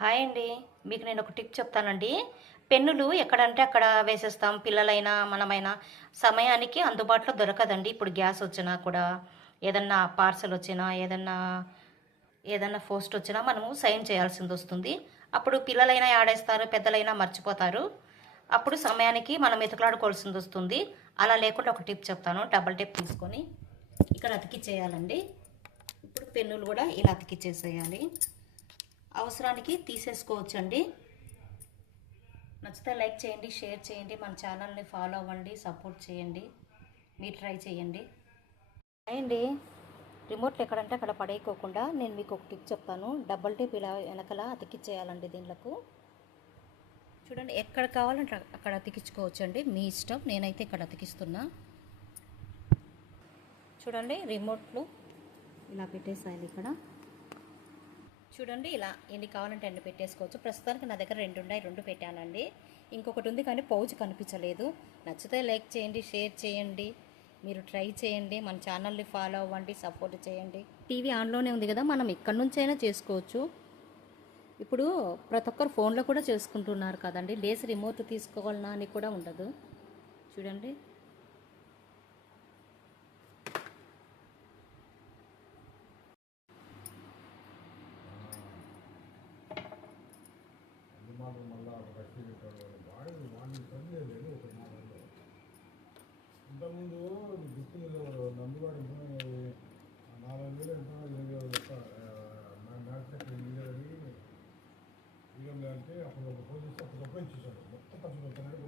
Hi అండి. మీకు నేను ఒక టిప్ చెప్తానండి. పెన్నులు ఎక్కడంటే అక్కడ వేసేస్తాం. పిల్లలైనా మనమైనా. సమయానికి అందుబాటులో దొరకదండి. ఇప్పుడు గ్యాస్ వచ్చినా కూడా. ఏదన్నా పార్సల్ వచ్చినా ఏదన్నా ఏదన్నా పోస్ట్ వచ్చినా మనము సైన్ చేయాల్సింది వస్తుంది. అప్పుడు పిల్లలైనా ఆడేస్తారు పెద్దలైనా మర్చిపోతారు. అప్పుడు సమయానికి మనం ఎతుకులాడుకోవాల్సింది వస్తుంది. అలా లేకుండా ఒక టిప్ చెప్తాను. డబల్ టిప్ తీసుకొని ఇక్కడ అతికిచ్చేయాలండి. ఇప్పుడు పెన్నులు కూడా ఇలా అతికిచ్చేసేయాలి. అవసరానికి తీసేసుకోవచ్చండి. నచ్చితే లైక్ చేయండి షేర్ చేయండి మన ఛానల్ని ఫాలో అవ్వండి సపోర్ట్ చేయండి మీరు ట్రై చేయండి. అండి రిమోట్లు ఎక్కడంటే అక్కడ పడేయకోకుండా నేను మీకు ఒక టిప్ చెప్తాను. డబల్ టిప్ ఇలా వెనకల అతికిచ్చేయాలండి దీంట్లో చూడండి ఎక్కడ కావాలంటే అక్కడ అతికించుకోవచ్చండి. మీ ఇష్టం నేనైతే ఇక్కడ అతికిస్తున్నా. చూడండి రిమోట్లు ఇలా పెట్టేసాయి ఇక్కడ. చూడండి ఇలా ఎన్ని కావాలంటే అన్ని పెట్టేసుకోవచ్చు. ప్రస్తుతానికి నా దగ్గర రెండు ఉన్నాయి రెండు పెట్టానండి. ఇంకొకటి ఉంది కానీ పౌచ్ కనిపించలేదు. నచ్చితే లైక్ చేయండి షేర్ చేయండి. మీరు ట్రై చేయండి. మన ఛానల్ని ఫాలో అవ్వండి సపోర్ట్ చేయండి. టీవీ ఆన్లోనే ఉంది కదా మనం ఎక్కడి నుంచైనా చేసుకోవచ్చు. ఇప్పుడు ప్రతి ఒక్కరు ఫోన్లో కూడా చేసుకుంటున్నారు కదండి. లేస్ రిమోట్ తీసుకోవాలన్నా అని కూడా ఉండదు. చూడండి. వాడు మళ్ళీ కట్టి పెట్టాడు వాడు వాడిని ఇబ్బంది లేదు ఒక నాలుగులో ఇంతకుముందు గుర్తులేవాడు నందువాడు నాలుగు వేలు ఎంటున్నాడు ఇరవై వేలు తప్ప మ్యానుఫ్యాక్చర్ అంటే అప్పుడు ఒక ఫోన్ అప్పుడు తప్ప ఇచ్చేసాడు మొత్తం ఖర్చు పెట్టినాడు